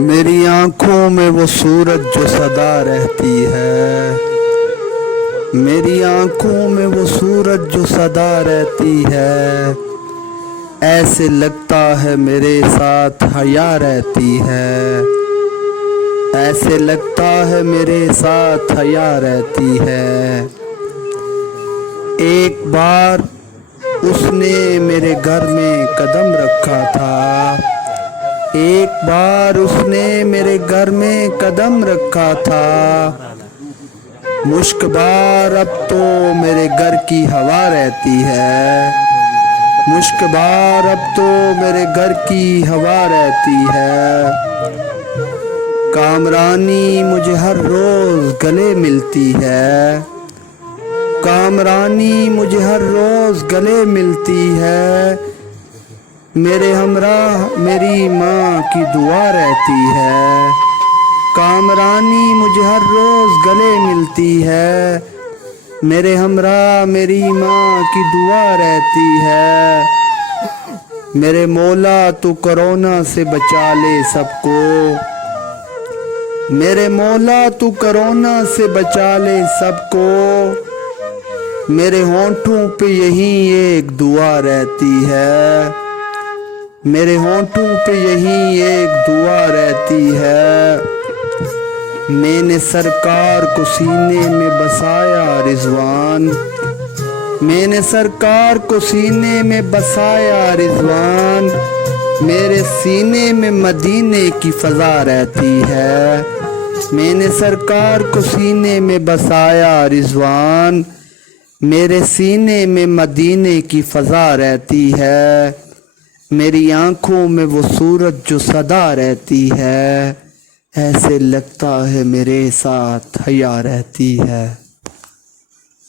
میری آنکھوں میں وہ صورت جو سدا رہتی ہے، میری آنکھوں میں وہ صورت جو سدا رہتی ہے، ایسے لگتا ہے میرے ساتھ حیا رہتی ہے، ایسے لگتا ہے میرے ساتھ حیا رہتی ہے۔ ایک بار اس نے میرے گھر میں قدم رکھا تھا، ایک بار اس نے میرے گھر میں قدم رکھا تھا، مشک بار اب تو میرے گھر کی ہوا رہتی ہے، مشک بار اب تو میرے گھر کی ہوا رہتی ہے۔ کامرانی مجھے ہر روز گلے ملتی ہے، کامرانی مجھے ہر روز گلے ملتی ہے، میرے ہمراہ میری ماں کی دعا رہتی ہے، کامرانی مجھے ہر روز گلے ملتی ہے، میرے ہمراہ میری ماں کی دعا رہتی ہے۔ میرے مولا تو کرونا سے بچا لے سب کو، میرے مولا تو کرونا سے بچا لے سب کو، میرے ہونٹوں پہ یہی ایک دعا رہتی ہے، میرے ہونٹوں پہ یہی ایک دعا رہتی ہے۔ میں نے سرکار کو سینے میں بسایا رضوان، میں نے سرکار کو سینے میں بسایا رضوان، میرے سینے میں مدینے کی فضا رہتی ہے، میں نے سرکار کو سینے میں بسایا رضوان، میرے سینے میں مدینے کی فضا رہتی ہے۔ میری آنکھوں میں وہ صورت جو سدا رہتی ہے، ایسے لگتا ہے میرے ساتھ حیا رہتی ہے۔